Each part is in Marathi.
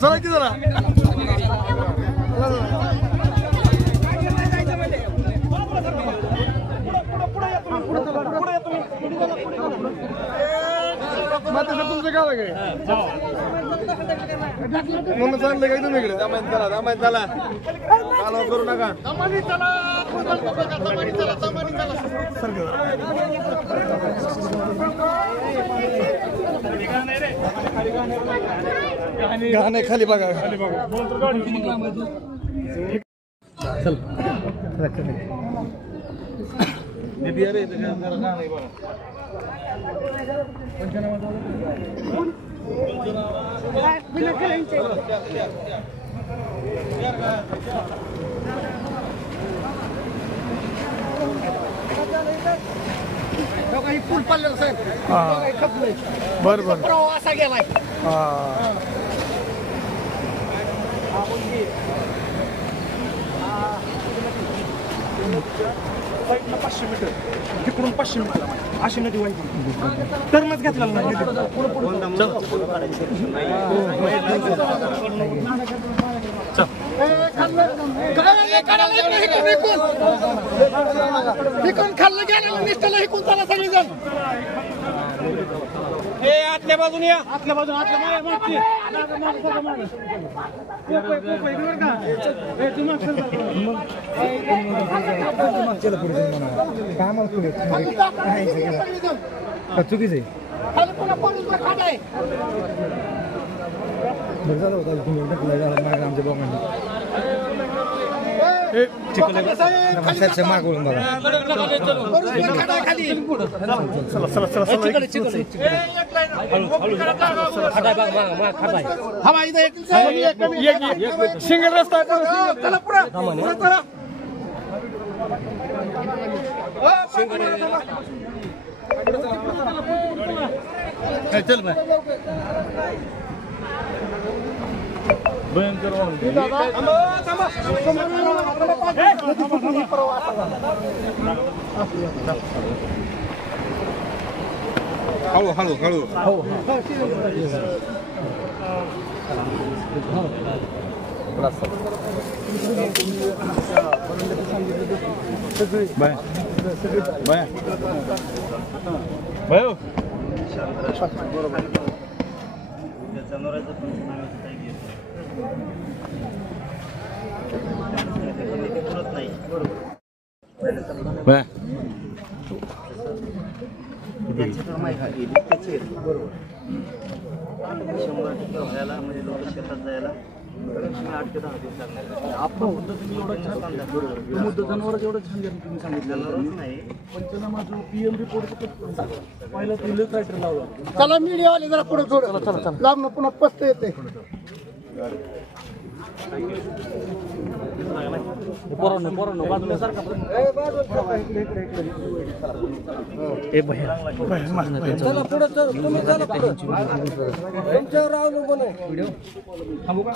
चला की जरा तुमचं गाव आहे म्हणून चाललंय काय तुम्ही इकडे दमाईन चला चालव करू नका गाणे खाली बघा चल पूल पडलेलं साहेब बरोबर असा गेलाय साईडला 500 मीटर तिकडून 500 मीटर अशी नदी वाईट टर्नच घेतलेला नाही खाल्लं गेलं निष्ठाला इकून चला सगळेजण हे आतल्या बाजून या आतल्या बाजून चुकीच आहे आमच्या बोगांनी मागवून बघा सिंगल रस्ता चल भयंकर हळू हळू हळू बाय बाय बाय जनावर जेवढं छान तुम्ही सांगितलं नाही पंचनामा जो PM रिपोर्ट पहिला तिला ट्रॅक्टर लावला चला मीडियावाले जरा पुढे थोडं चला लांब पुन्हा पस्त येते पोरांनो बाजूला सारखा चला पुढे तुम्ही चला पुढे तुमच्यावर अवलंबून आहे व्हिडिओ थांबू का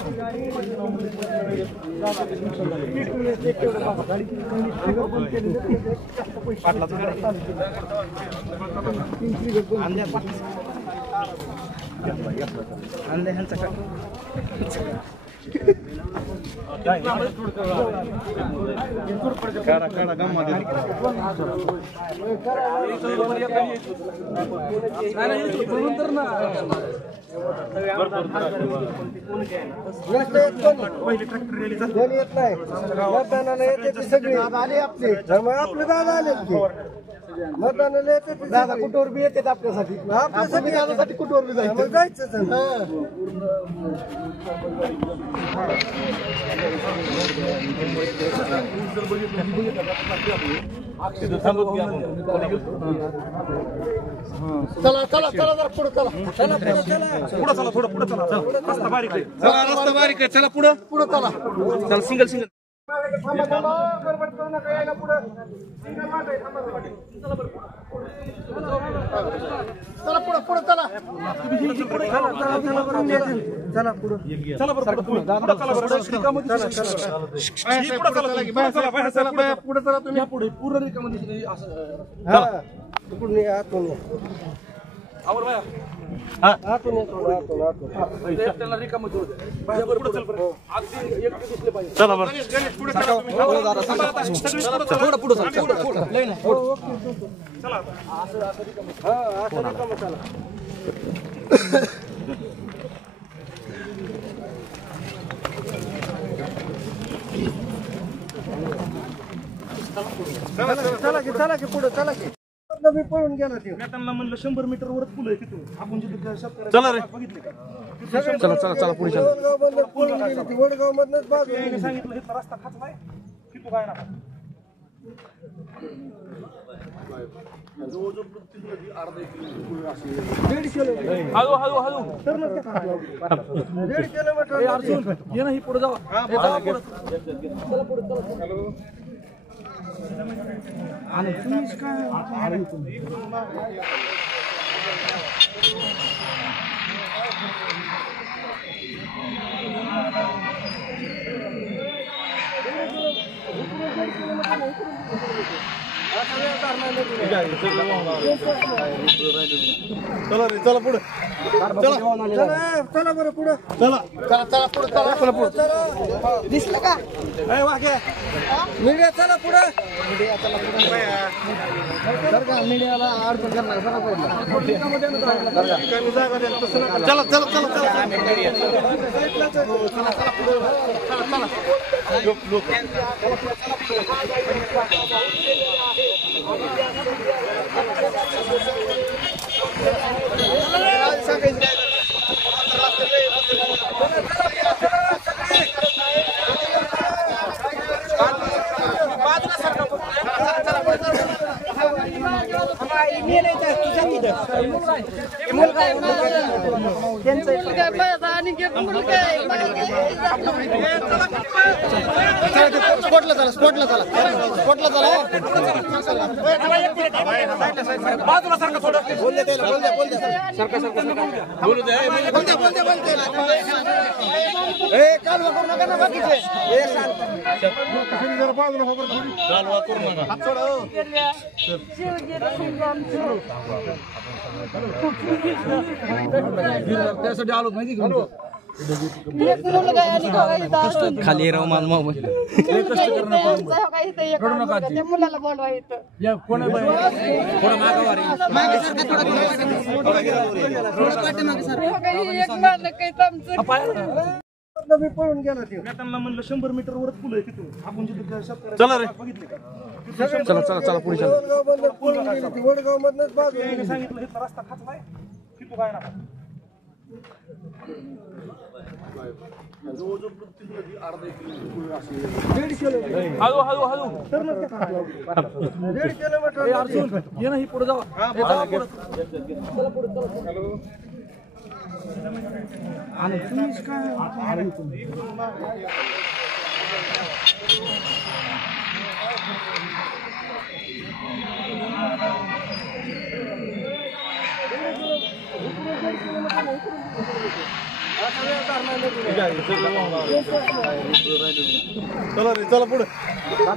दादा कुठवर बी येतात आपल्यासाठी दादासाठी कुठवर बी जायचं चला चला चला जरा पुढे चला चला पुढे चला थोडं पुढे चला रस्ता बारीक आहे चला पुढे चला सिंगल चला पुढे पुढे चला चला पुढे चला बरं पुढे पुढे चला तुम्ही पुढे पूर्ण रिकामध्ये असं आवर बाया आतून त्याला रिकाम होऊ दे बाया बरोबर चल बरं अगदी एकटे दिसले पाहिजे चला बरं गणेश पुढे चला थोडं पुढे चला लय नाही चला असं रिकाम हां असं रिकाम चला चला की पुढे चला की मी पळून गेला ते त्यांना म्हणलं 100 मीटर वरच पुल आहे तिथून आपण जिथे चला रे बघितले का चला चला चला पुढे चला वडगाव मधनच बाजू सांगितलं इथला रस्ता खाचलाय तिथून काय ना जवळजवळ प्रत्येक अर्धा किलोमीटर असेल 1.5 किलोमीटर हळू हळू हळू 1.5 किलोमीटर अर्जुन ये ना ही पुढे जावा चला पुढे हॅलो आणि तुम्हीच काय चला रे चला पुढे चला बरं पुढे चला चला चला पुढे चला चला पुढे दिसलं का मीडिया चला पुढे मीडियाला अडचण करणार चला चला चला स्पॉटला चला स्पॉटला चला स्पॉटला चला बाजूला सारखं थोडं बोल दे सारखं बोलू दे ए कालवा करू नका ना बाकीचे ए शांत जरा बाजूला खबर थोडी कालवा करू नका हात सोडा त्यासाठी आलो माहिती का खाली राव माझा मोबाईल मुलाला बोलवायचं मी पळून गेला ते त्यांना म्हणलं 100 मीटर वरच पुल आहे तिथून आपण जिथे चला रे बघितले का चला चला चला पुढे चला वडगाव मधनच बाजू सांगितलं इथला रस्ता खाचलाय तिथून काय ना जवळजवळ प्रत्येक अर्धा किलोमीटर असेल 1.5 किलोमीटर हळू हळू हळू 1.5 किलोमीटर अर्जुन ये ना ही पुढे जावा चला पुढे हॅलो आणि तुम्हीच काय चला रे चला पुढे चला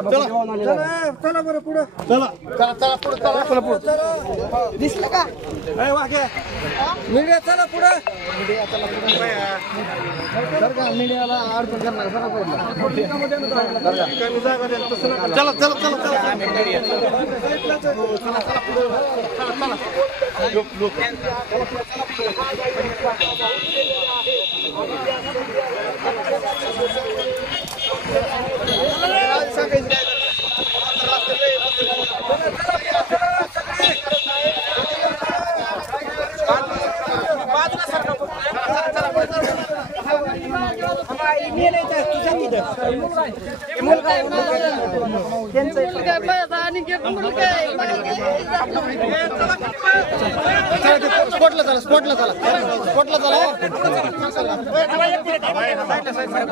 चला बरं पुढे चला चला चला पुढे चला चला पुढे दिसलं का मीडिया चला पुढे मीडिया चला पुढे मीडियाला अडचण करणार चला चला चला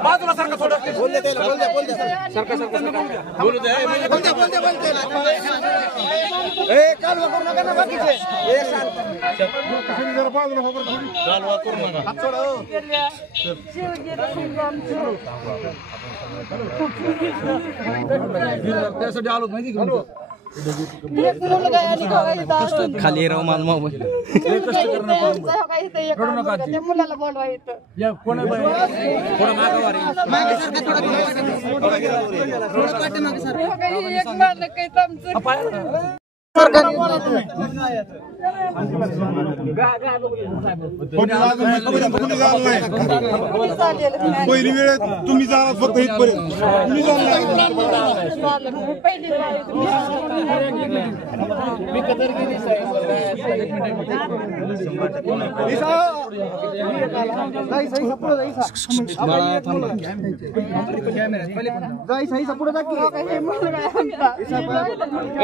बाजूला सारखं थोडं त्यासाठी आलो माहिती खाली राव माझा मोबाईल मुलाला बोलवायचं पहिली वेळ तुम्ही जाणार फक्त इथपर्यंत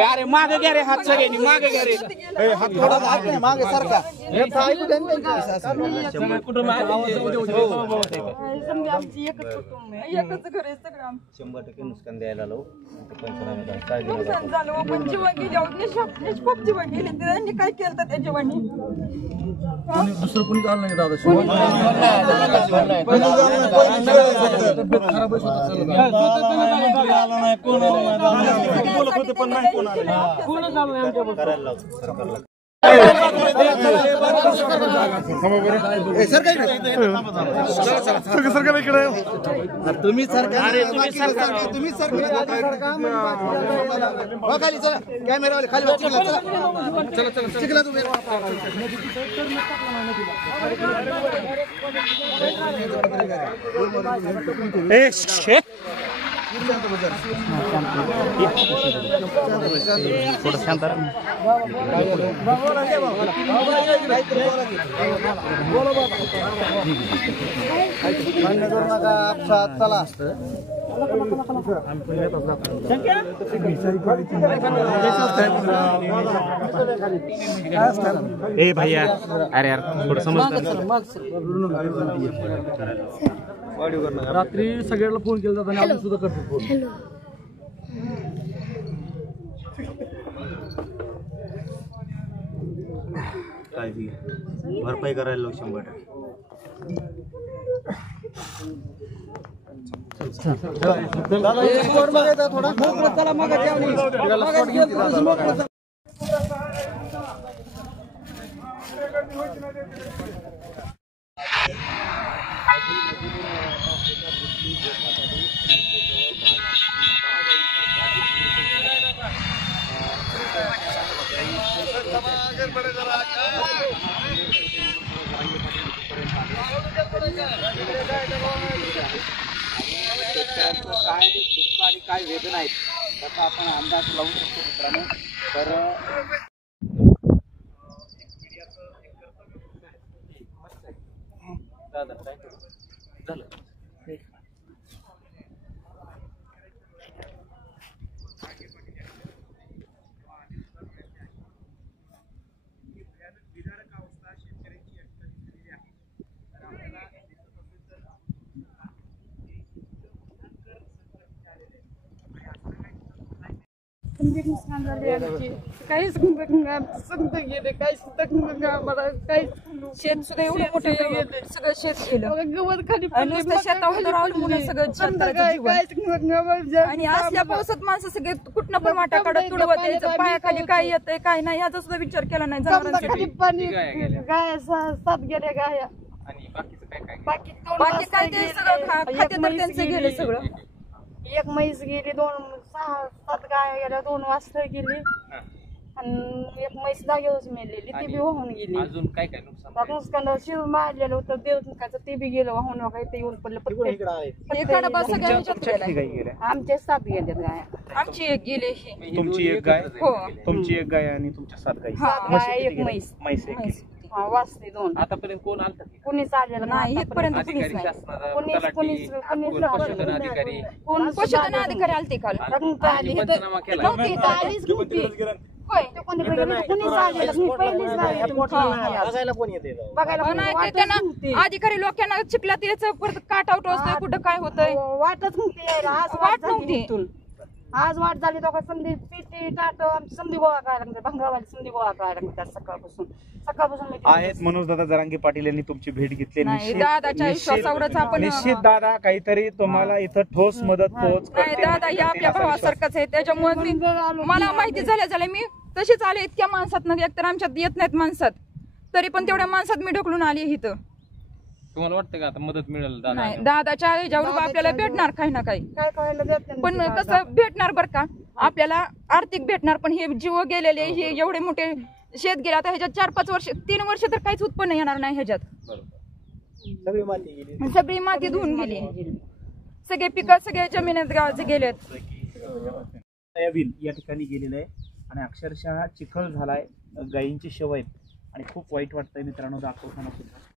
अरे मागे घ्या रे हात सगळ्यांनी मागे घ्या रे मागे सारखा आमची एकच कुटुंब आहे एकच घर आहे सगळं 100% नुकसान द्यायला लावू नुकसान झालं पण जीवन गेले खूप जीवन गेले त्यांनी काय केलं तर त्या जीवानी दुसरं कोणी झालं नाही दादा बोलत होते पण नाही कोण सरकार इकडे तुम्ही सरकार खाली चला कॅमेरावाले खाली चिकला तुम्ही चला ए भैया अरे यार थोडं समजतं रात्री सगळ्याला फोन केला जातो आणि आपण सुद्धा करतो फोन काळजी भरपाई करायला लावू 100%. काय दुःख आणि काय वेदना आहेत त्याचा आपण अंदाज लावू शकतो मित्रांनो. तर झालं नुकसान झाले काहीच समजा गेले काहीच आम्हाला काहीच शेत सुद्धा एवढं मोठं गेले सगळं शेत गेलं गवत खाली शेतावर अवलंबून सगळं आणि असल्या पावसात माणसं सगळे कुठनं पण वाटा काढत तुडवत यायचं पायाखाली काय येतंय काय नाही याचा सुद्धा विचार केला नाही जनावरांसाठी पाणी गाय 7 गेल्या गाया बाकी काय ते सगळं खाते तर त्यांचं गेले सगळं. एक म्हैस गेली 6-7 गाय गेल्या 2 वासरं गेली आणि एक म्हैस जागेवरच मेलेली ती बी वाहून गेली. अजून काय काय नुकसान शिव मारलेलं होतं देवकाचं ते बी गेलं वाहून वगैरे ते येऊन पडलं आमच्या 7 गेल्यात गाया. आमची एक गेली तुमची एक गाय हो तुमची एक गाय आणि तुमच्या 7 गाई एक म्हैस म्हैस एक वाचते 2 आतापर्यंत कोण आलता कुणीच आलेलं नाही इथपर्यंत कुणीच अधिकारी नाही. शासनाचा पशुधन अधिकारी पशुधन अधिकारी आलते काल आणि पंचनामा केला नव्हती इथं, आलीच नव्हती. होय कुणीच आलेलं मी पहिलीच बघायला कोण येते बघायला नाही ते त्यांना अधिकारी लोकांना चिखलात यायचं परत काट आउट असतोय कुठं काय होतंय वाटच नव्हती यायला आज वाट नव्हती. आज वाट झाली तो संधी पीटी टाट आमची संधी गोळा करायला लागते भंगावाली संधी गोळा करायला लागते सकाळपासून आहेत मनोज दादा जरांगे पाटील यांनी तुमची भेट घेतली. नाही दादाच्या विश्वासावरच आपण निश्चित दादा काहीतरी तुम्हाला इथं ठोस मदत पोहोच नाही दादा हे आपल्या भावासारखंच आहे त्याच्यामुळे मी मला माहिती झाल्या मी तशीच आले इतक्या माणसात एकतर आमच्यात येत नाहीत माणसात तरी पण तेवढ्या माणसात मी ढकलून आली इथं. तुम्हाला वाटतं का आता मदत मिळेल नाही दादाच्या ह्याच्यावर आपल्याला भेटणार काही ना काही काय कळलं देत नाही. पण कसं भेटणार बरं का आपल्याला आर्थिक भेटणार पण हे जीव गेलेले हे एवढे मोठे शेत गेले आता ह्याच्यात 4-5 वर्ष 3 वर्ष तर काहीच उत्पन्न येणार नाही ह्याच्यात. सगळी माती धुवून गेली सगळे पिकं सगळे जमिनीत गावाचे गेलेत. सोयाबीन या ठिकाणी गेलेलं आहे आणि अक्षरशः चिखल झालाय गायींची शव आहेत आणि खूप वाईट वाटतंय मित्रांनो दाखवताना सुद्धा.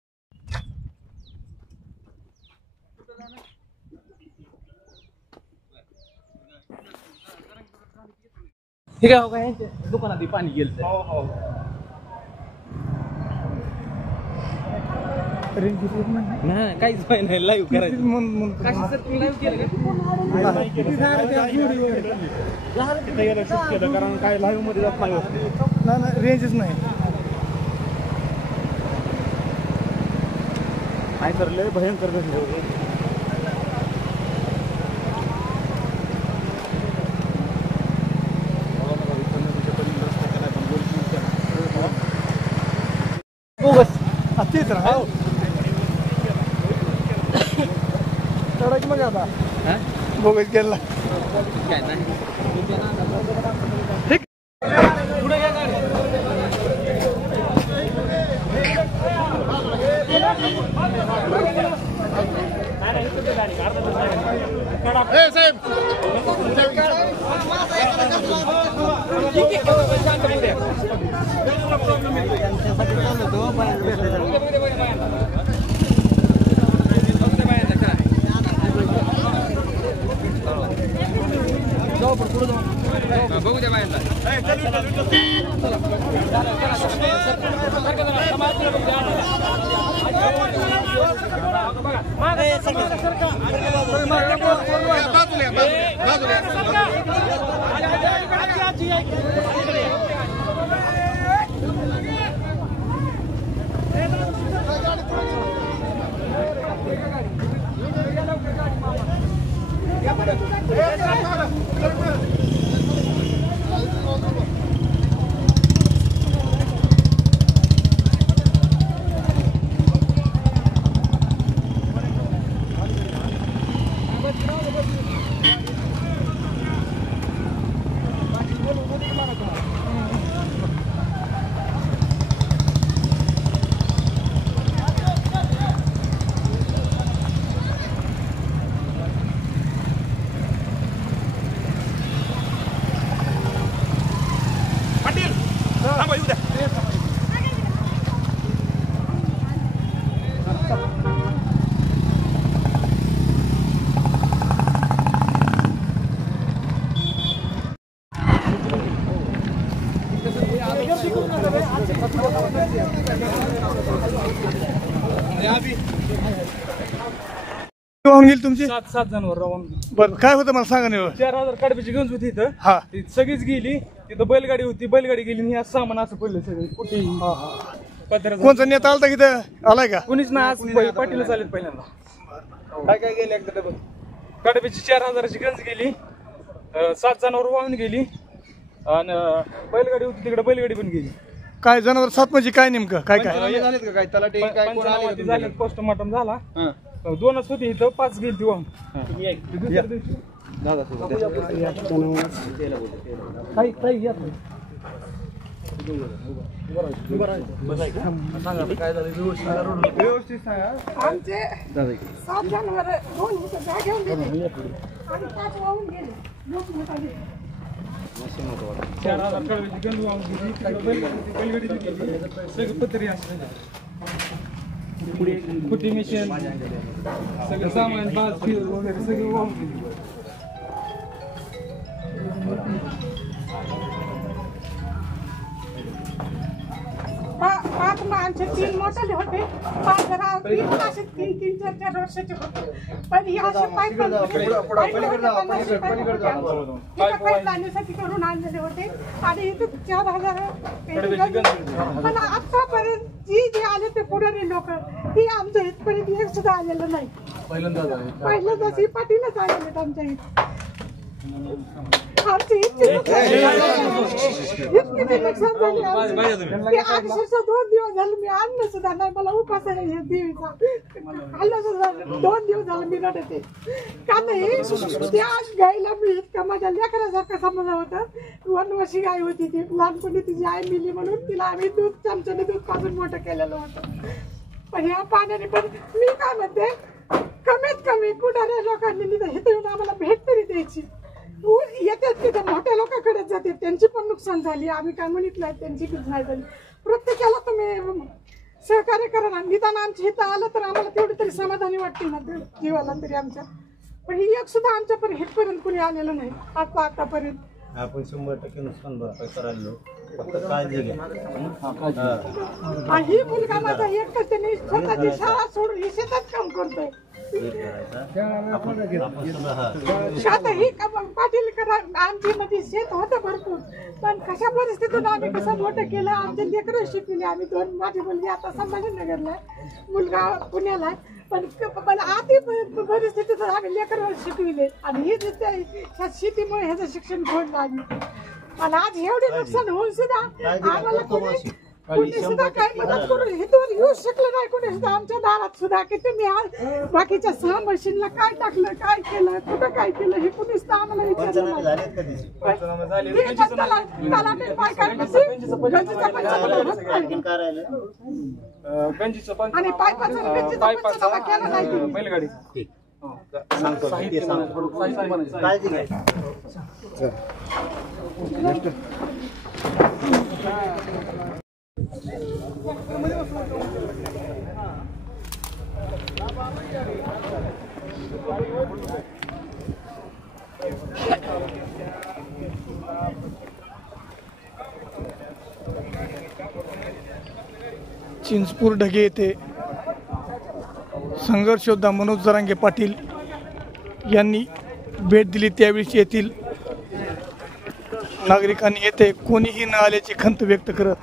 ठीक आहे का दुकानात पाणी गेलं हो नाही काहीच नाही लाईव्ह करायचं कारण काय लाईव्ह मध्ये जात नाही रेंजच नाही नाही तर लय भयंकर घडलं. तेच राहा की मग आता बोगस गेला काय नाही बघू द्या बाहेर वाहून गेली तुमची 7 जणांवर राहून बरं काय होतं मला सांगा नाही 4000 कडब्याची गंज होती इथं हा ती सगळीच गेली तिथं बैलगाडी होती बैलगाडी गेली आणि हे सामान असं पडलं सगळं कुठे कोणचा नेता आलता की आलाय का कुणीच नाही आज पाटील चालेल पहिल्यांदा काय काय गेले एकदा डबल कडब्याची 4000ची गंज गेली 7 जणांवर वाहून गेली आणि बैलगाडी होती तिकडे बैलगाडी पण गेली. काय जनावर 7 म्हणजे काय नेमकं काय काय झाले पोस्टमॉर्टम झाला 2च होती इथं 5 गेली ती वाहून काय झालं व्यवस्थित सांगा. आमचे 7 जणांवर 2 जागा घेऊन दिले आणि 5 वाहून गेले. 4,000 कळवायची गंज वाहून गेली, बैलगाडी गेली, सगळं पत्रे असं कुटी मिशन सगळं सामान बाज फिर वगैरे सगळं वाहून गेली. पाच माणसं 3 मोठाले होते, 5 जरा असे 3-4 वर्षाचे होते. पण ही असे पाईप जाण्यासाठी करून आणलेले होते आणि इथे 4,000. पण आतापर्यंत जी आले ते पुढे लोक ती आमच्या इथपर्यंत एक सुद्धा आलेलं नाही. पहिल्यांदाच ही पाटीलच आलेले आमच्या इथे. आमची इतकी नुकसान झाली अक्षरशः 2 दिवस झाले मी अन्न सुद्धा नाही. मला उपास आहे देवीचा खाल्लं सुद्धा 2 दिवस झालं मी रडते. का नाही त्या गायला मी इतका माझ्या लेकरासारखा समजा होता. 1 वर्षी गाय होती ती, लहानपणी तिची आई मिली म्हणून तिला आम्ही दूध चमच्याने दूध पाजून मोठं केलेलं होतं. पण ह्या पाण्याने पण मी काय म्हणते कमीत कमी कुणाऱ्या लोकांनी इथं येऊन आम्हाला भेट तरी द्यायची. येतात तिथे मोठ्या लोकांकडे जाते, त्यांची पण नुकसान झाली. आम्ही काय म्हणत नाही त्यांची पण नाही झाली. प्रत्येकाला तुम्ही सहकार्य करा ना. निदान आमच्या इथं आलं तर आम्हाला तेवढी तरी समाधानी वाटते ना जीवाला तरी आमच्या. पण ही एक सुद्धा आमच्यापर्यंत हेतपर्यंत कुणी आलेलं नाही आतापर्यंत. आपण 100% नुकसान भरपाई करायला फक्त काळजी घ्या. ही मुलगा माझा एकच त्याने स्वतःची शाळा सोडून ही शेतात काम करतोय. आता ही पाटील आमची मध्ये शेत होतं भरपूर, पण कशा परिस्थितीतून आम्ही कसं मोठं केलं. आमचे लेकरं शिकविले आम्ही 2. माझी मुलगी आता संभाजीनगरला, मुलगा पुण्याला. पण आधी परिस्थितीतून आम्ही लेकरं शिकविले आणि ही शेतीमुळे ह्याचं शिक्षण घडलं आम्ही. आणि आज एवढे नुकसान होऊन सुद्धा आम्हाला कोणी सुद्धा काही मदत करून इथवर येऊ शकलं नाही. कोणी सुद्धा आमच्या दारात सुद्धा की तुम्ही आज बाकीच्या 6 मशीनला काय टाकलं, काय केलं, कुठं काय केलं हे कोणी सुद्धा आम्हाला विचारलं नाही. आणि पायपाचा पंचनामा केला नाही. बैलगाडी काळजी घ्या. चिंचपूर ढगे येथे संघर्ष योद्धा मनोज जरांगे पाटील यांनी भेट दिली. त्यावेळी येथील नागरिकांनी येथे कोणीही न आल्याची खंत व्यक्त करत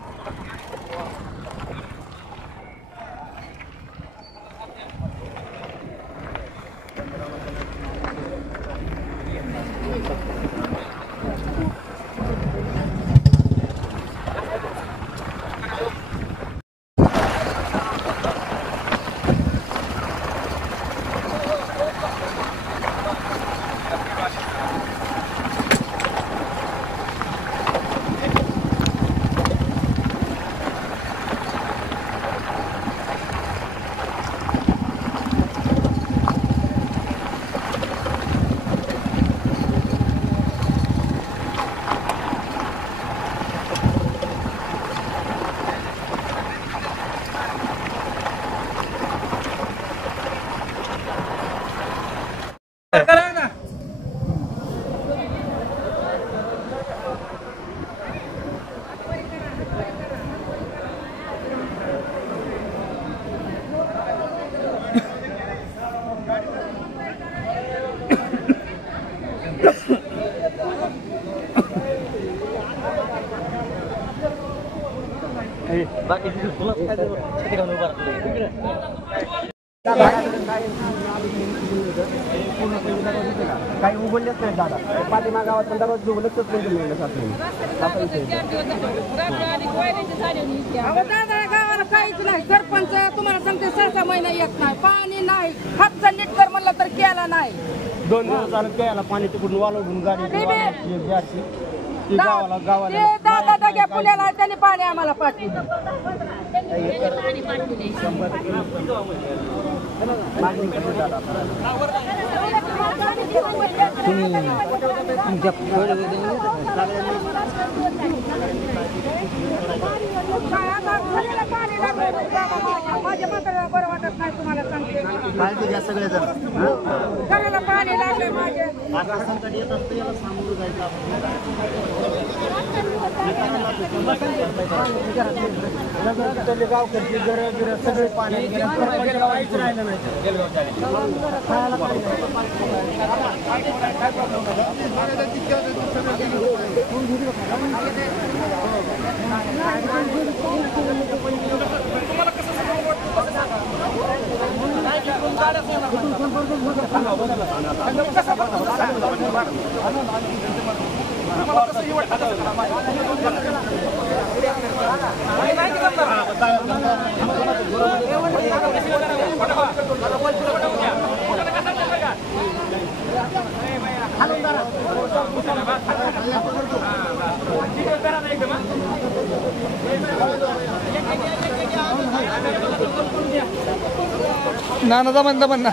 काही उघडलेच नाही दादा. पाठीमा गावात पण दररोज लक्षच नाही गावाला काहीच नाही. सरपंच तुम्हाला सांगते 6 महिना येत नाही, पाणी नाही, हातचा नीट कर म्हणलं तर केला नाही. 2 दिवस झालं प्यायला पाणी तिकडून वाळवून गाडी दादा दग्या पुण्याला त्याने पाणी आम्हाला पाठवलं. माझ्या म्हाताऱ्याला बरं वाटत नाही तुम्हाला सांगते काळजी घ्या सगळेजण. घराला पाणी लागले माझे आता संकट येत असतं याला सामोरं जायचं गावकडची घरं बिरं सगळे पाणी राहिलं नाही. नाना दमन दमन ना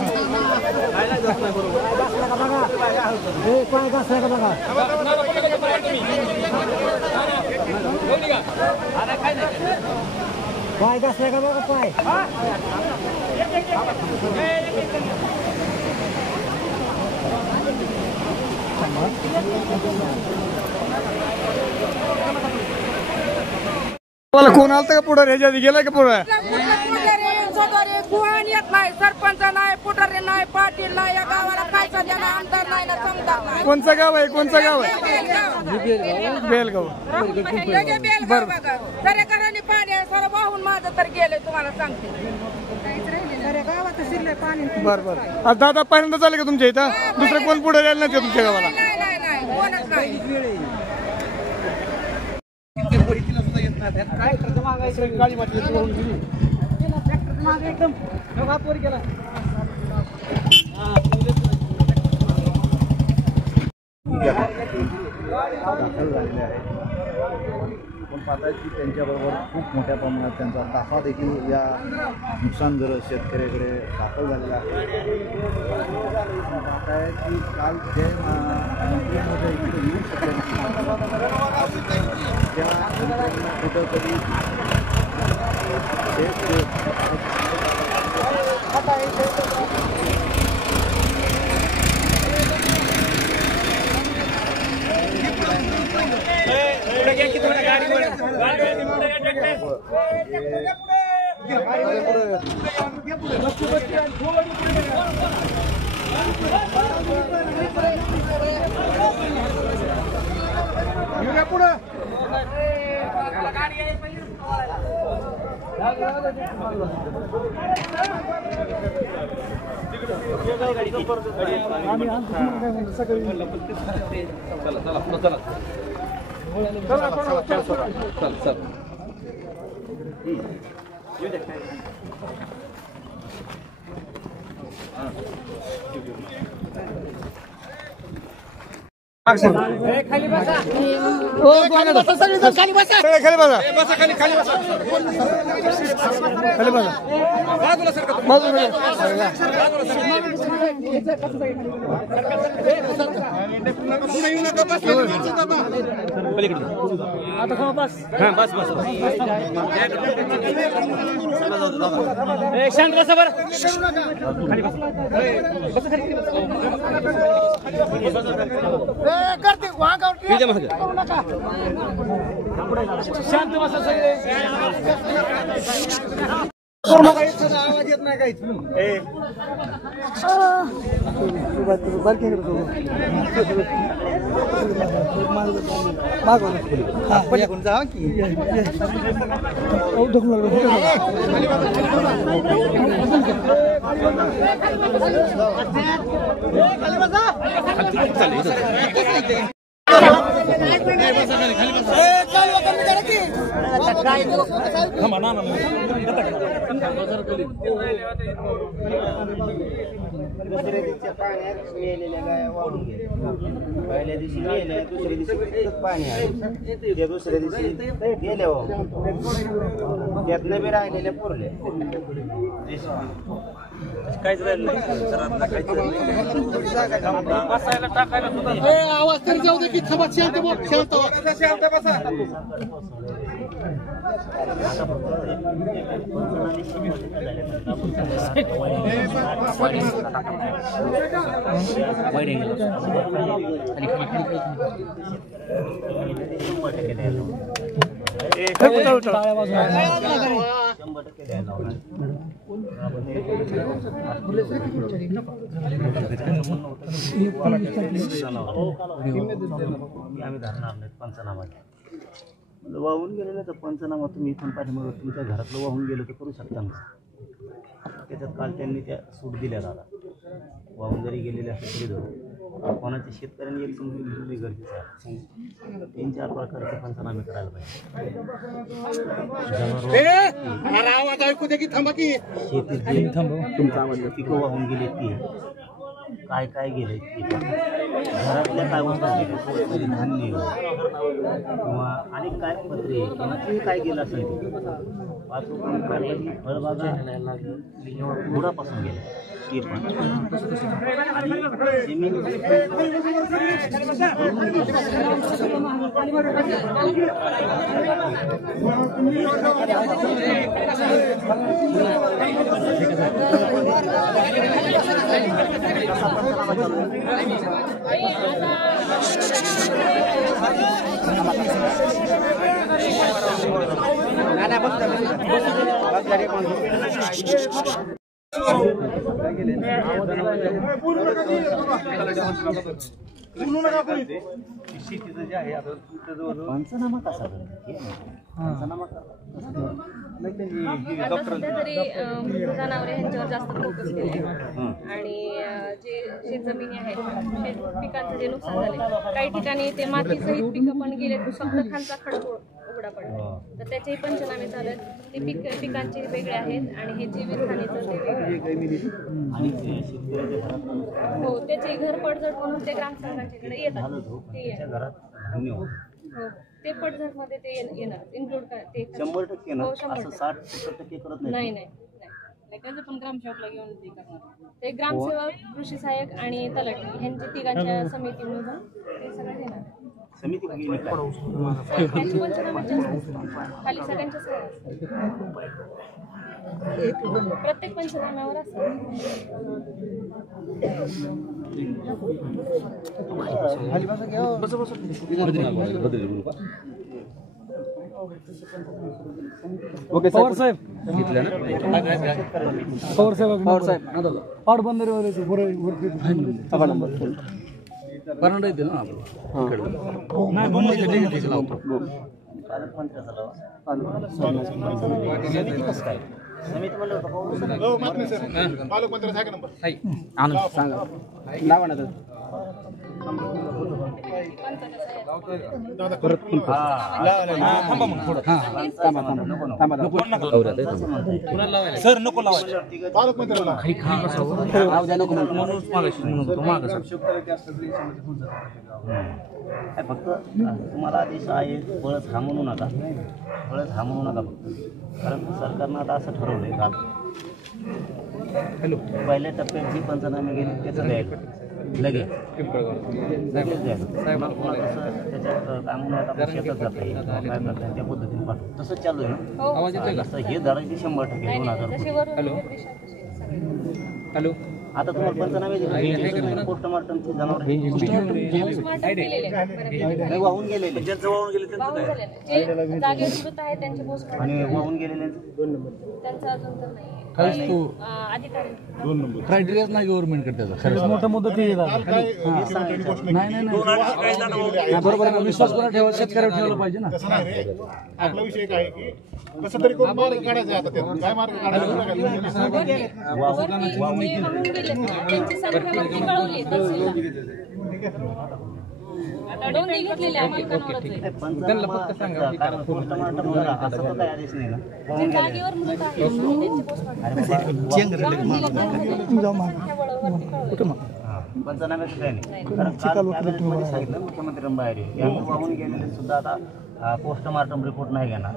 पाय घासला का बघा पाय. मला कोण आलतं का पुढे ह्याच्या आधी गेलाय का पुढे कुहान येत नाही सरपंच नाही पुढारी नाही पाटील नाही या गावाला काय सध्या नाही आमदार नाही ना समदार नाही कोणचं गाव आहे कोणचं गाव आहे बेलगाव दरेकरांनी पाणी सर्व वाहून माझं तर गेले तुम्हाला सांगते बर बर आता दादा पहिल्यांदा चालेल का तुमच्या इथं दुसरं कोण पुढे राहिलं नाही का तुमच्या गावाला नाही नाही नाही कोणच नाही काय खर्च मागायचं काळी माती एकदम वर गेला. दाखल झालेले आहे. पण पाहताय की त्यांच्याबरोबर खूप मोठ्या प्रमाणात त्यांचा ताफा देखील या नुकसानग्रस्त शेतकऱ्याकडे दाखल झालेला आहे. पाहताय की काल जे मंत्री महोदय इकडे येऊ शकले नाही त्या कुठंतरी खाली बसा सगळे खाली बसा खाली बसा खाली बसा करते शांत बसा सगळे आवाज येत नाही काहीच दुसऱ्या दिवशी पाण्यात मेलेल्या गाया वाहून गेल्या. पहिल्या दिवशी मेल्या, दुसऱ्या दिवशी पाणी आलं, त्या दुसऱ्या दिवशी गेल्या वाहून. त्यातनं बी राहिलेल्या पुरल्या. काहीच राहिलं नाही. बसायला टाकायला आवाज तरी जाऊ दे की थांबा, शांत बोल, शांत बसा. आम्ही धरणार नाही पंचनामा. वाहून गेलेलं तर पंचनामा तुम्ही इथून पाठीमागे तुमच्या घरातलं वाहून गेलं तर करू शकता ना. त्याच्यात काल त्यांनी त्या सूट दिल्या दादा. वाहून जरी गेलेले असले तरी धरू. कोणाच्या शेतकऱ्यांनी एक समजून घेणे गरजेचं आहे. 3-4 प्रकारचे पंचनामे करायला पाहिजे. शेतीत तुमचा आवाज पिकं वाहून गेले ती काय काय गेले, घरातल्या काय वस्तू गेले, धान्य किंवा अनेक काय पत्रे किंवा काय गेलं असेल ते फळबागा बुडापासून गेले ते पण. शेतीचं जे आहे आता पंचनामा कसा जनावरे ह्यांच्यावर जास्त फोकस केले आणि जे शेतजमिनी आहेत, शेत पिकांचं जे नुकसान झाले, काही ठिकाणी ते मातीसहित पिकं पण गेले, फक्त खालचा खडक उघडा पडला. तर त्याचेही पंचनामे चालू आहेत. ते पिकांचे वेगळे आहेत आणि हे जीवितहानीचं ते वेगळे. हो, त्याचे घर पडझड म्हणून ते ग्रामसंघाच्याकडे येतात. ते पडझडमध्ये ते येणार, इन्क्लूड ते 100% ना, असं 60-70% करत नाही. नाही त्याचं पण ग्रामसेवकला घेऊन ते करणार. ते ग्रामसेवक, कृषी सहाय्यक आणि तलाठी ह्यांची तिघांच्या समितीमधून ते सगळं घेणार. समिती गेली त्यांची पंचनाम्याच्या खाली सगळ्यांच्या सह्या प्रत्येक पंचनाम्यावर असतं. ओके पवार साहेब, पवार साहेब पाटबंधारे कर्नाटक येते ना समिती म्हणलं पालकमंत्री आहे का नंबर सांगा लावा ना सर नको लावायचं. फक्त तुम्हाला आदेश आहे पळस हा म्हणू नका, पळस हा म्हणू नका फक्त. कारण सरकारनं आता असं ठरवलंय का पहिल्या टप्प्यात जी पंचनामे गेली त्याचं द्यायचं लगेच द्यायचं. त्याच्यात काय म्हणून आपण शेतात जाता येईल काय करता त्या पद्धतीने पाठवू. तसंच चालू आहे ना. असं हे धडायचे 100% 2000. हॅलो, आता तुम्हाला पंचनामे पोस्टमार्टमचे जनावर वाहून गेलेले, ज्यांचं वाहून गेले आणि वाहून गेलेले क्रायटेरियाच नाही गव्हर्नमेंट करते. मोठा मुद्दा ते नाही बरोबर आहे. विश्वास कोणा ठेवा, शेतकऱ्यावर ठेवला पाहिजे ना. आपला विषय काय की कसं तरी करून मार्ग काढायचा. आता त्यात काय मार्ग काढायचा नोंदी घेतलेली आहे मालकांवरच आहे. ते पंचनामा काय म्हणतो, पोस्टमार्टम करा असं तर काही आदेश नाही ना. ते जागेवर मृत आहे त्यांचे पोस्टमार्टम अरे बाबा, पंचनाम्याचं काही नाही. कारण काल कॅबिनेटमध्ये सांगितलं मुख्यमंत्र्यांबाहेर यांनी वाहून गेलेले सुद्धा आता पोस्टमार्टम रिपोर्ट नाही घेणार.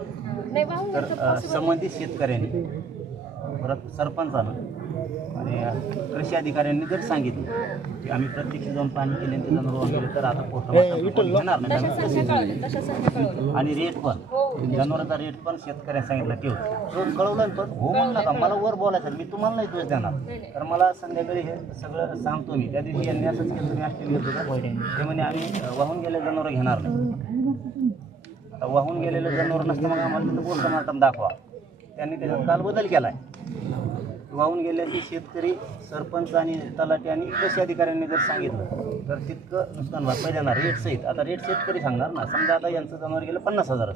नाही वाहून तर संबंधित शेतकऱ्यांनी परत सरपंचानं आणि कृषी अधिकाऱ्यांनी जर सांगितलं की आम्ही प्रत्यक्ष जाऊन पाणी केले ते जनावर वाहून गेले तर आता पोस्टमार्टम घेणार नाही. तशा संख्या कळवलं. आणि रेट पण जनावरांचा रेट पण शेतकऱ्यांनी सांगितलं ठेव रोज कळवलं पण हो म्हणलं का मला वर बोलायचं मी तुम्हाला नाही दोष देणार. तर मला संध्याकाळी हे सगळं सांगतो मी. त्या दिवशी यांनी असंच केलं मी आश्चर्य घेत होता ते म्हणे आम्ही वाहून गेले जनावर घेणार नाही. आता वाहून गेलेलं जनावर नसतं मग आम्हाला तिथं पोस्टमार्टम दाखवा. त्यांनी त्याच्यात काल बदल केला आहे. वाहून गेल्याची शेतकरी सरपंच आणि तलाठी आणि कृषी अधिकाऱ्यांनी जर सांगितलं तर तितकं नुकसान भरपाई देणार रेट सहित. आता रेट शेतकरी सांगणार ना. समजा आता यांचं जनावर गेलं 50,000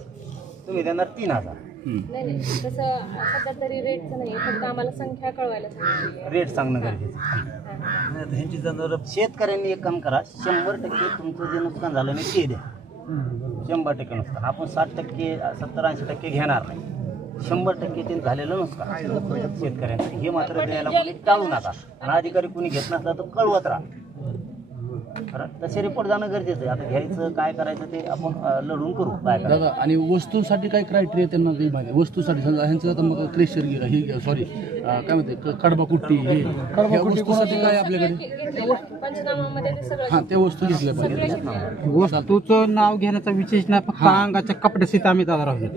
तुम्ही देणार 3,000. नाही तसं सध्या तरी रेटचं नाही फक्त आम्हाला संख्या कळवायला सांगितली. रेट सांगणं गरजेचं आहे. ह्यांची जनावर शेतकऱ्यांनी एक काम करा 100% तुमचं जे नुकसान झालं नाही ते द्या. 100% नुकसान आपण 60%, 70-80% घेणार नाही. 100% ते झालेलं नुकसान शेतकऱ्यांचं हे मात्र द्यायला कोणी टाळू नका. आणि अधिकारी कोणी घेत नसला तर कळवत राहा. कारण तसे रिपोर्ट जाणं गरजेचं आहे. आता घ्यायचं काय करायचं ते आपण लढून करू काय दादा. आणि वस्तूसाठी काही क्रायटेरिया त्यांना काही माहिती वस्तूसाठी समजा ह्यांचं आता मग क्रेशर ही सॉरी काय म्हणते कडबा कुट्टी हे ह्या वस्तूसाठी काय आपल्याकडे पंचनामामध्ये ते सगळं हां त्या वस्तू घेतल्या पाहिजे. वस्तूचं नाव घेण्याचा विशेष नाही फक्त अंगाच्या कपड्याशी आम्ही दादा राहतो.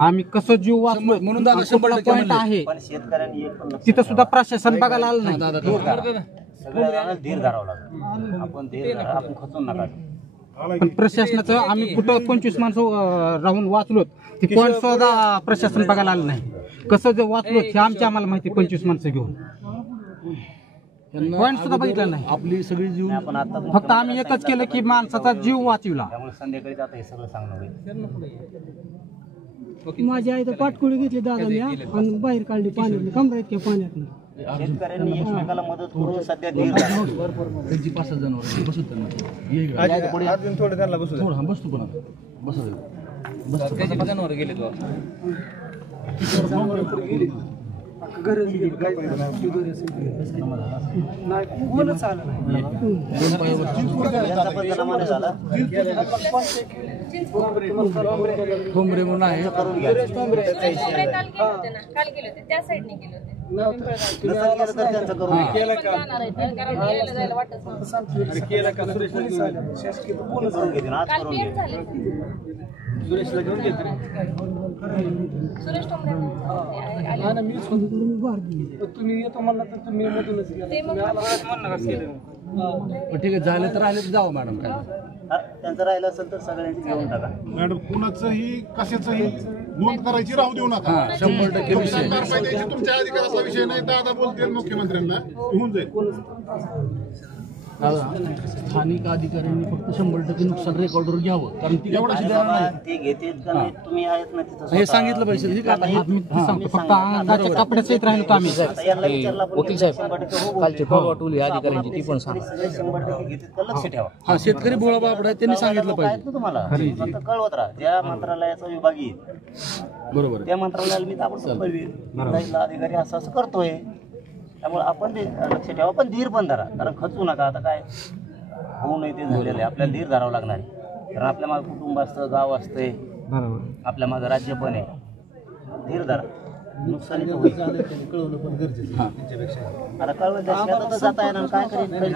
आम्ही कसं जीव वाचलो म्हणून दादा 100% पॉईंट आहे पण शेतकऱ्यांनी एक पण तिथं सुद्धा प्रशासन बघायला आलं नाही. सगळ्यांना धीर धरावं लागेल. आपण धीर धरा आपण खचून नका. पण प्रशासनाचं आम्ही कुठं 25 माणसं राहून वाचलो ती पॉईंट सुद्धा प्रशासन बघायला आलं नाही. कसं जे वाचलो हे आम्हाला माहिती 25 माणसं घेऊन पॉईंट सुद्धा बघितलं नाही. आपली सगळी जीव आपण आता फक्त आम्ही एकच केलं की माणसाचा जीव वाचविला. त्यामुळे संध्याकाळी आता हे सगळं सांगणं होईल. माझी आई तर पाटकुळी घेतली दादा मी आणि बाहेर काढली पाण्यात कमरा इतक्या पाण्यात. शेतकऱ्यांनी एकमेकाला मदत करून सध्या धीर धरा. त्यांची 5-6 जनावर बसू त्यांना थोडं त्यांना बसू थोडं हा बसतो पण आता बस जनावर गेले तू ठोंबरे म्हणून आहे करून घ्या. काल गेले होते त्या साईडने गेले होते. नसेल केलं तर त्यांचं करून घ्या. कारण यायला जायला वाटत नव्हतं. करून घेतील आज काल करून पेर घ्या. झाले. सुरेशला घेऊन गेले सुरेश टोमरे तुम्ही येतो म्हणला तर तुम्ही मधूनच गेला. ते मग ठीक आहे झालं तर राहिले तर जावं मॅडम काय हा, त्यांचं राहिलं असेल तर सगळ्यांची घेऊन टाका. मॅडम कुणाचंही कशाचंही नोंद करायची राहू देऊ नका. 100% विषय सरकार द्यायची तुमच्या अधिकाराचा विषय नाही. दादा बोलतील मुख्यमंत्र्यांना होऊन जाईल. स्थानिक अधिकाऱ्यांनी फक्त 100% नुकसान रेकॉर्डवर घ्यावं कारण ती एवढा ते घेतील का नाही तुम्ही आहेत ना तिथं हे सांगितलं पाहिजे ठीक आहे आता फक्त अंगाच्या कपड्यासहित राहिलो आम्ही. आता यांना विचारलं आपण वकील साहेब 100% हो कालचे टोलवाटोली अधिकाऱ्यांची ती पण सांगा. सगळे 100% घेतील का लक्ष ठेवा. हा शेतकरी भोळा बापडा आहे, त्यांनी सांगितलं लोकं आहेत पाहिजे ना तुम्हाला फक्त कळवत राहा. ज्या मंत्रालयाचा विभाग येईल बरोबर त्या मंत्रालयाला मी ताबडतोब कळवीन अधिकारी असं असं करतोय. त्यामुळे आपण ते लक्ष ठेवा पण धीर पण धरा. कारण खचू नका. आता काय होऊ नये ते झालेलं आहे. आपल्याला धीर धरावं लागणार आहे. कारण आपल्या मागे कुटुंब असतं गाव असते आपल्या मागे राज्य पण आहे. धीर धरा. नुकसानीचं होईल कळवलं पण गरजेचं आता कळवलं शेतात जाता येणार काय करेल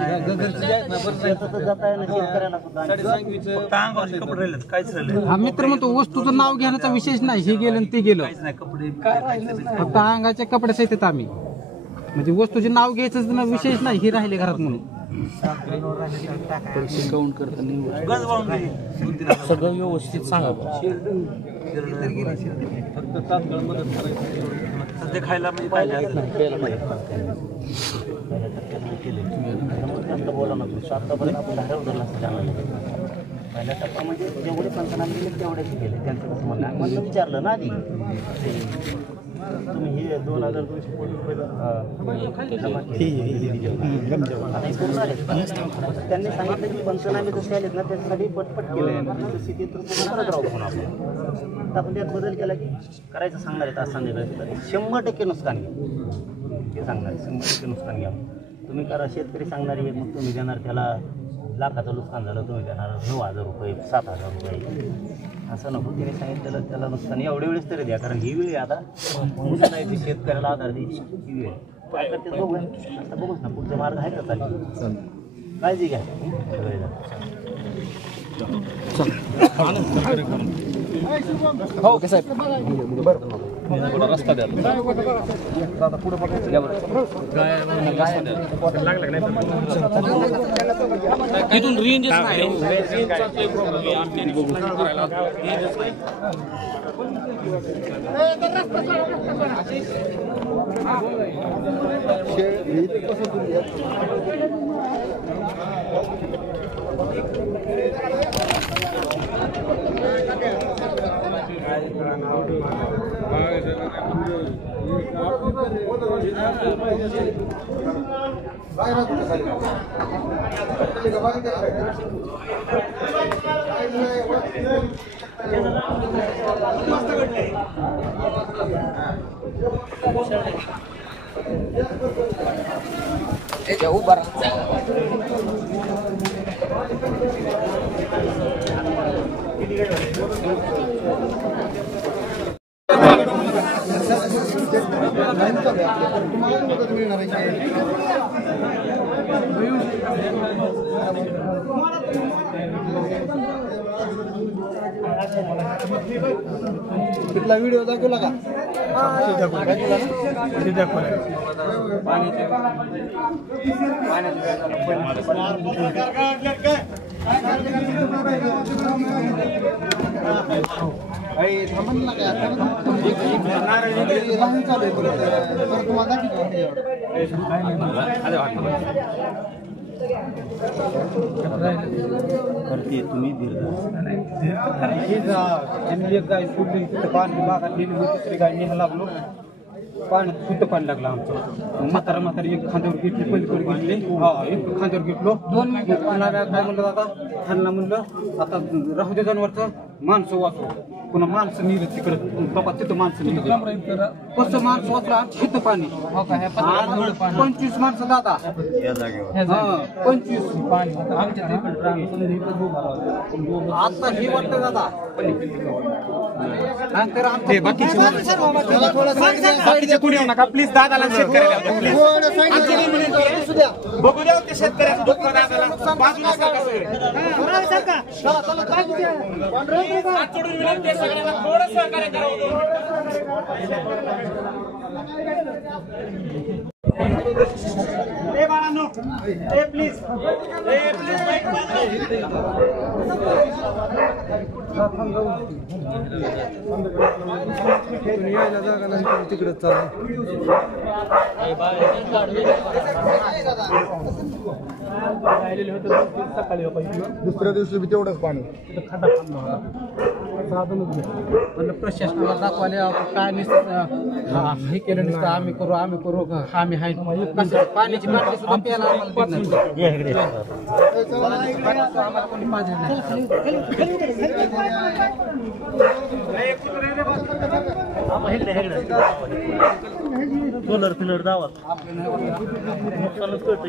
शेतात जाता येणार शेतकऱ्याला सुद्धा. हा मित्र म्हणतो वस्तूचं नाव घेण्याचा विशेष नाही. हे गेलं आणि ते गेलं फक्त अंगाच्या कपड्यासहित आम्ही म्हणजे वस्तूचे नाव घ्यायचं विशेष नाही. हे राहिले घरात म्हणून काउंट करताना सगळं व्यवस्थित सांगा. फक्त तात्काळ मदत करायची. सध्या खायला म्हणजे पाहिजे बोला ना तू आतापर्यंत आपण धारावर धरला असतं. पहिला टप्पा म्हणजे जेवढे पंचनामे केले तेवढेच केले. त्यांचं कसं म्हणणं मला विचारलं ना आधी तुम्ही हे 2200 कोटी रुपये त्यांनी सांगितलं की पंचनामे जसे आलेत ना त्याच्यासाठी पटपट केलंय स्थितीत परत राहू म्हणून आपण त्यात बदल केला की करायचं सांगणार आहेत आज संध्याकाळी 100% नुकसान घ्या ते सांगणार 100% नुकसान घ्या तुम्ही करा शेतकरी सांगणार आहे मग तुम्ही देणार त्याला लाखाचं नुकसान झालं तुम्ही देणार 9,000 रुपये 7,000 रुपये असं नको तिने सांगितलं त्याला नुकसान एवढ्या वेळेस तरी द्या कारण ही वेळ आता उद्या नाही ती शेतकऱ्याला आधार द्यायची ही वेळ काय करते बघूया आता बघूच ना पुढचा मार्ग आहे का चालेल काळजी घ्या हो कसं आहे बरं रस्ता द्या इथून रेंजच नाही उभा तिथला व्हिडिओ दाखवला का करते तुम्ही एक गाय सुटली तिथं पाणी बागा नेली दुसरी गाय न्यायला लागलो पाण्यात सुट्ट पाणी लागलं आमचं म्हातारा एक खांद्यावर घेतली पलीकडे घेतली एक खांद्यावर घेतलो 2 मिनिटं काय म्हणलं आता त्यांना म्हणलं आता राहू दे जनावरचं माणसं वाचव पुन्हा माणसं नेली तिकडे बाबा तिथं माणसं नेली कसं माणसं वाचलं आमच्या इथं पाणी 25 माणसं दादा 25 पाणी आता हे वाटतं दादा बाकीच्या कुणी येऊ नका प्लीज दादाला शेतकऱ्याला बघू द्या ते शेतकऱ्याचं दुःख दादाला बाजूला सरका सोडून विनंती आहे सगळ्यांना थोडं सहकार्य करावं ए बाळांनो ए प्लीज बाईक यायला जागा नाही तिकडे चालू दुसऱ्या दिवशी बी तेवढंच पाणी प्रशासनाला दाखवाले काय हे केलं नसतं आम्ही करू आम्ही आहे पाण्याची बाटली सुद्धा प्यायला आम्हाला कोणी पाणी सोलर फिलर दावा नुकसानच कळतं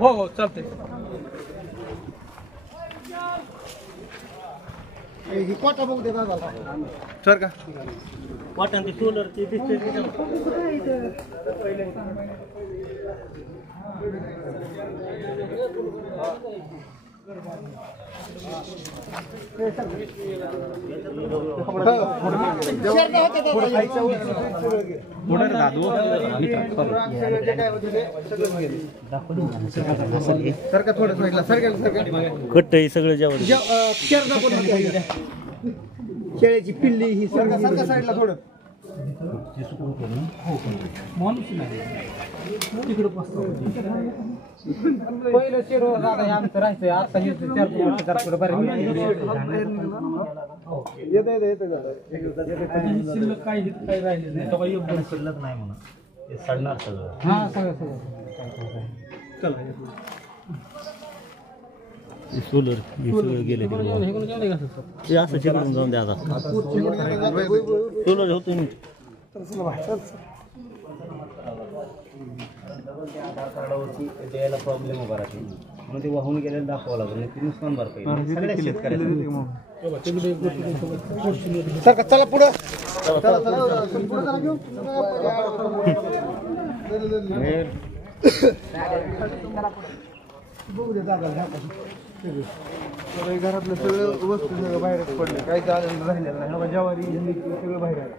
हो हो चालतंय ही कोटा बघू दे दादा सर का वाटण ते सोलरचे दिसते कट्ट हे सगळं जेवण शेळ्याची पिल्ली ही साईडला थोडं माणूस नाही तिकडे पहिलं शेरो दादा हे आमचं राहायचं आता हे 4 बरं शिल्लक काही राहिले नाही तो योगदान शिल्लक नाही म्हणा ते सडणार सगळं. हा सगळं सोलर गेले ते असं चिकडून जाऊन द्या आता सोलर होतो आधार कार्डावरती द्यायला प्रॉब्लेम उभा राहते म्हणून ते वाहून गेलेलं दाखवावं लागलं ते नुकसान भरपाई सगळ्या शेतकऱ्यांना. चला पुढं घरातलं सगळं वस्तू सगळं बाहेरच पडले काही चालेल राहिलेलं नाही ज्वारी सगळं बाहेर आलं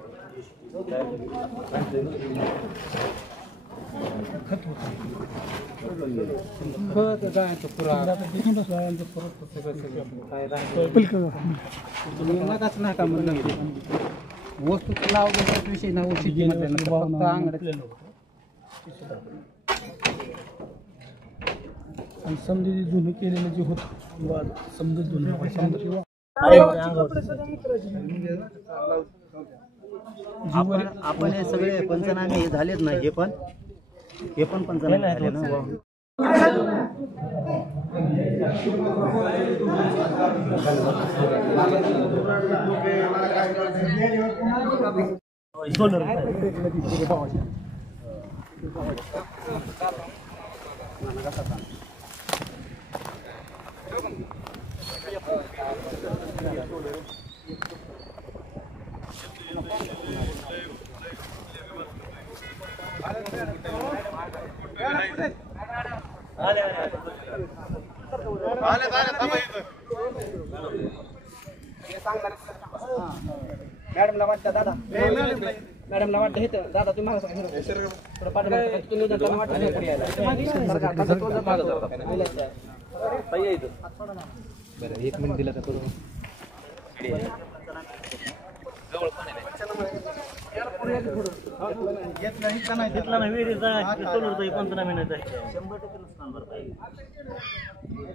नाही का म्हणलं वस्तू नाव विषय नाव शेती म्हटल्यानंतर अंगड्यात आणि समजा जे जुनं केलेलं जे होतं समजा जुनं आपण हे सगळे पंचनामे हे झालेच नाही हे पण पंचनामे झाले ना. मॅडमला वाटतं दादा मॅडमला वाटतं हे दादा तुम्ही मागं बरं 1 मिनिट दिलं तर करू घेतला नाही विहिरीचा सोलरचा पंचनामे नाही 100% नुकसान भरपाई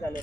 झाले.